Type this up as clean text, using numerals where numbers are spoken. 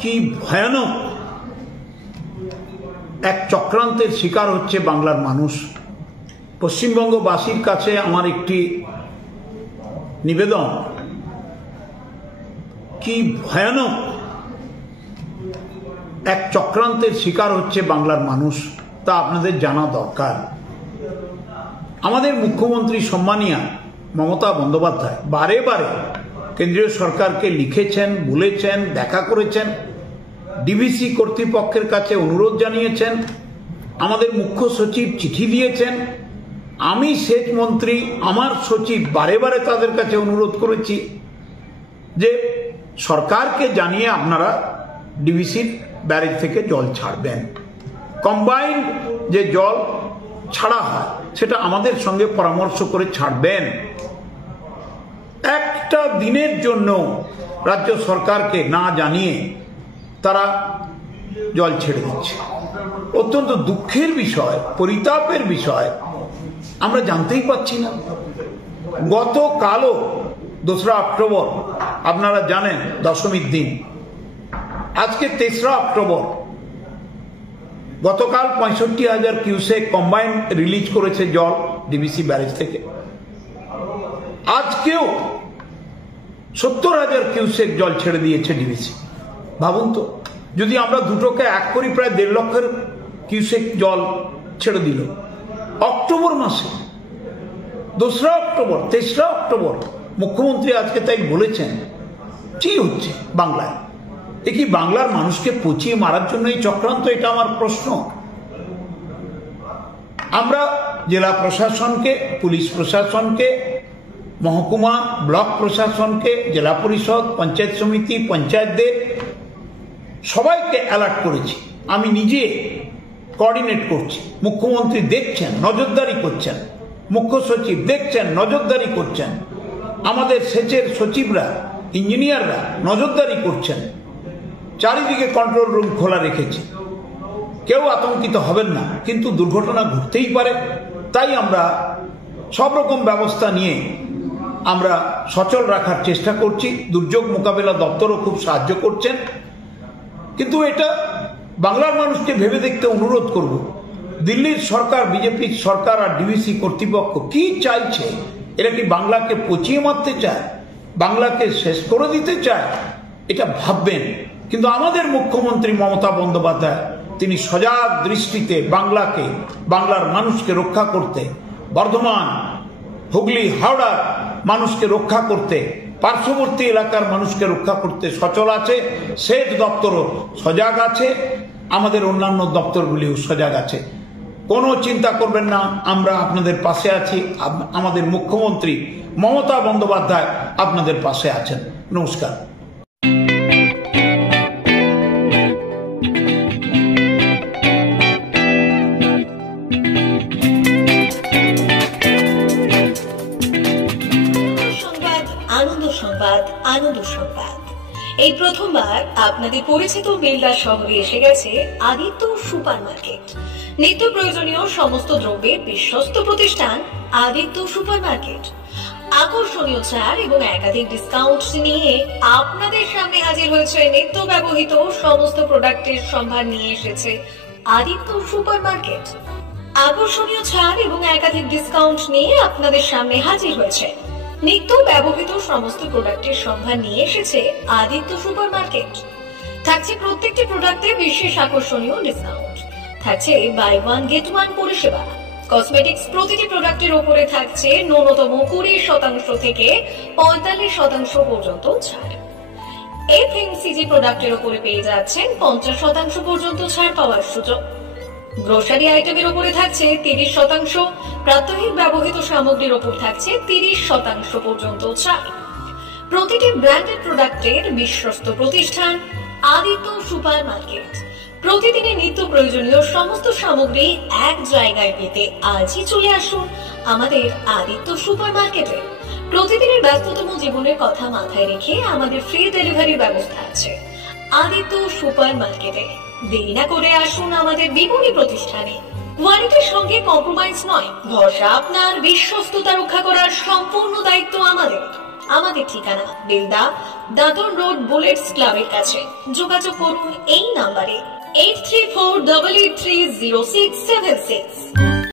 কি ভয়ানক এক চক্রান্তের শিকার হচ্ছে বাংলার মানুষ। পশ্চিমবঙ্গবাসীর কাছে আমার একটি নিবেদন, কি ভয়ানক এক চক্রান্তের শিকার হচ্ছে বাংলার মানুষ, তা আপনাদের জানা দরকার। আমাদের মুখ্যমন্ত্রী সম্মানীয়া মমতা বন্দ্যোপাধ্যায় বারে বারে কেন্দ্রীয় সরকারকে লিখেছেন, বলেছেন, দেখা করেছেন, ডিভিসি কর্তৃপক্ষের কাছে অনুরোধ জানিয়েছেন, আমাদের মুখ্য সচিব চিঠি দিয়েছেন, আমি সেচ মন্ত্রী, আমার সচিব বারে বারে তাদের কাছে অনুরোধ করেছি যে সরকারকে জানিয়ে আপনারা ডিভিসির ব্যারেজ থেকে জল ছাড়বেন, কম্বাইন্ড যে জল ছাড়া হয় সেটা আমাদের সঙ্গে পরামর্শ করে ছাড়বেন। একটা দিনের জন্য রাজ্য সরকারকে না জানিয়ে তারা জল ছেড়ে দিচ্ছে। অত্যন্ত দুঃখের বিষয়, পরিতাপের বিষয়, আমরা জানতেই পাচ্ছি না। গতকালও 2রা অক্টোবর, আপনারা জানেন দশমীর দিন, আজকে 3রা অক্টোবর, গতকাল 65,000 কিউসেক কম্বাইন রিলিজ করেছে জল ডিভিসি ব্যারেজ থেকে। আজকেও 70,000 কিউসেক জল ছেড়ে দিয়েছে ডিভিসি। ভাবুন তো, যদি আমরা দুটোকে এক করি, প্রায় 1.5 লক্ষ কিউসেক জল ছেড়ে দিল অক্টোবর মাসে। 2রা অক্টোবর, 3রা অক্টোবর মুখ্যমন্ত্রী আজকে তাই বলেছেন। কি হচ্ছে বাংলায়? এ কি বাংলার মানুষকে পচিয়ে মারার জন্য এই চক্রান্ত? এটা আমার প্রশ্ন। আমরা জেলা প্রশাসনকে, পুলিশ প্রশাসনকে, মহকুমা ব্লক প্রশাসনকে, জেলা পরিষদ, পঞ্চায়েত সমিতি, পঞ্চায়েতদের সবাইকে অ্যালার্ট করেছি। আমি নিজে কোঅর্ডিনেট করছি। মুখ্যমন্ত্রী দেখছেন, নজরদারি করছেন, মুখ্য সচিব দেখছেন, নজরদারি করছেন, আমাদের সেচের সচিবরা, ইঞ্জিনিয়াররা নজরদারি করছেন। চারিদিকে কন্ট্রোল রুম খোলা রেখেছি। কেউ আতঙ্কিত হবেন না, কিন্তু দুর্ঘটনা ঘটতেই পারে। তাই আমরা সব রকম ব্যবস্থা নিয়ে আমরা সচল রাখার চেষ্টা করছি। দুর্যোগ মোকাবেলা দপ্তরও খুব সাহায্য করছেন। কিন্তু এটা বাংলার মানুষকে ভেবে দেখতে অনুরোধ করব, দিল্লির সরকার, বিজেপির সরকার আর ডিভিসি কর্তৃপক্ষ কি চাইছে? এরা কি বাংলাকে পচিয়ে মারতে চায়? বাংলাকে শেষ করে দিতে চায়? এটা ভাববেন। কিন্তু আমাদের মুখ্যমন্ত্রী মমতা বন্দ্যোপাধ্যায়, তিনি সজাগ দৃষ্টিতে বাংলাকে, বাংলার মানুষকে রক্ষা করতে, বর্ধমান, হুগলি, হাওড়ার মানুষকে রক্ষা করতে, পার্শ্ববর্তী এলাকার মানুষকে রক্ষা করতে সচল আছে। সেচ দপ্তরও সজাগ আছে, আমাদের অন্যান্য দপ্তরগুলিও সজাগ আছে। কোনো চিন্তা করবেন না, আমরা আপনাদের পাশে আছি। আমাদের মুখ্যমন্ত্রী মমতা বন্দ্যোপাধ্যায় আপনাদের পাশে আছেন। নমস্কার। আনন্দ সংবাদ। এই প্রথমবার আপনাদের পরিচিত বেলদা শহরে এসে গেছে আদিত্য সুপার মার্কেট। নিত্য প্রয়োজনীয় সমস্ত দ্রব্যের বিশ্বস্ত প্রতিষ্ঠান আদিত্য সুপার মার্কেট। আকর্ষণীয় ছাড় এবং একাধিক ডিসকাউন্ট নিয়ে আপনাদের সামনে হাজির হয়েছে। নিত্য ব্যবহৃত সমস্ত প্রোডাক্টের সম্ভার নিয়ে এসেছে আদিত্য সুপার মার্কেট। আকর্ষণীয় ছাড় এবং একাধিক ডিসকাউন্ট নিয়ে আপনাদের সামনে হাজির হয়েছে। নিত্য ব্যবহৃত সমস্ত প্রোডাক্টের সম্ভার নিয়ে এসেছে আদিত্য সুপার মার্কেট। থাকছে প্রত্যেকটি প্রোডাক্টে বিশেষ আকর্ষণীয় ডিসকাউন্ট। থাকছে বাই ওয়ান গেট ওয়ান পরিষেবা। কসমেটিক্স প্রতিটি প্রোডাক্টের উপরে থাকছে ন্যূনতম 20% থেকে 45% পর্যন্ত ছাড়। এফএমসিজি প্রোডাক্টের উপরে পেয়ে যাচ্ছেন 50% পর্যন্ত ছাড় পাওয়ার সুযোগ। গ্রোসারি আইটেমের উপরে থাকছে 30%, প্রাত্যহিক ব্যবহৃত সামগ্রীর উপর থাকছে 30% পর্যন্ত ছাড়। প্রতিটি ব্র্যান্ডেড প্রোডাক্টের বিশ্বস্ত প্রতিষ্ঠান আদিত্য সুপার মার্কেট। প্রতিদিনের নিত্য প্রয়োজনীয় সমস্ত সামগ্রী এক জায়গায় পেতে আজই চলে আসুন আমাদের আদিত্য সুপার মার্কেটে। প্রতিদিনের ব্যস্ততম জীবনের কথা মাথায় রেখে আমাদের ফ্রি ডেলিভারির ব্যবস্থা আছে আদিত্য সুপার মার্কেটে। দেরি না করে আসুন আমাদের বিপণী প্রতিষ্ঠানে। কোয়ালিটির সঙ্গে কম্প্রোমাইজ নয়, ভরসা আপনার, বিশ্বস্ততা রক্ষা করার সম্পূর্ণ দায়িত্ব আমাদের। আমাদের ঠিকানা বেলদা দাদন রোড বুলেটস ক্লাবের কাছে। যোগাযোগ করুন এই নাম্বারে 8348830676।